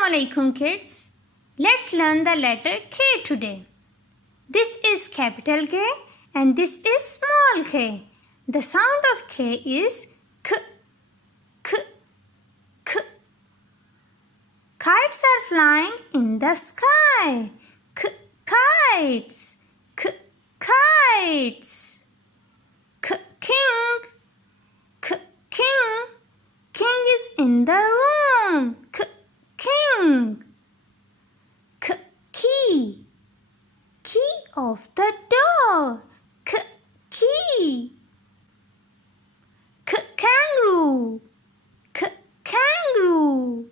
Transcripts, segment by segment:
Assalamualaikum kids. Let's learn the letter K today. This is capital K and this is small k. The sound of K is k, k, k. Kites are flying in the sky. K, kites, k, kites. K, king, k, king. King is in the room. K, king. K, key. Key of the door. K, key. K, kangaroo. K, kangaroo.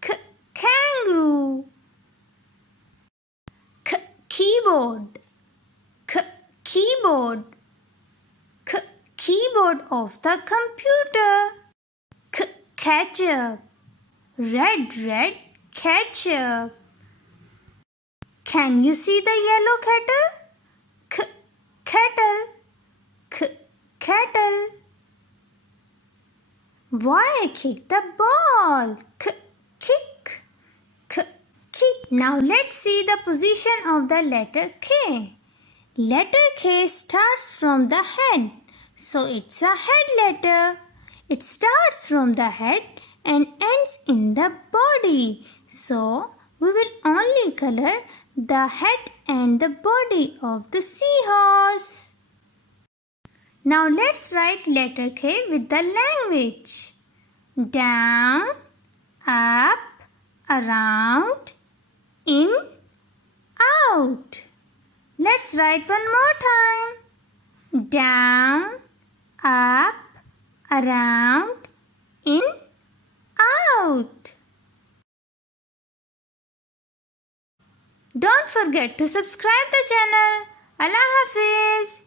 K, kangaroo. K, keyboard. K, keyboard. K, keyboard of the computer. K, ketchup. Red ketchup. Can you see the yellow kettle? K, kettle. K, kettle. Boy, kick the ball. K, kick. K, kick. Now let's see the position of the letter K. Letter K starts from the head, so it's a head letter. It starts from the head and ends in the body. So we will only color the head and the body of the seahorse. Now let's write letter K with the language. Down, up, around, in, out. Let's write one more time. Down, up, around, in, out. Don't forget to subscribe the channel. Allah Hafiz.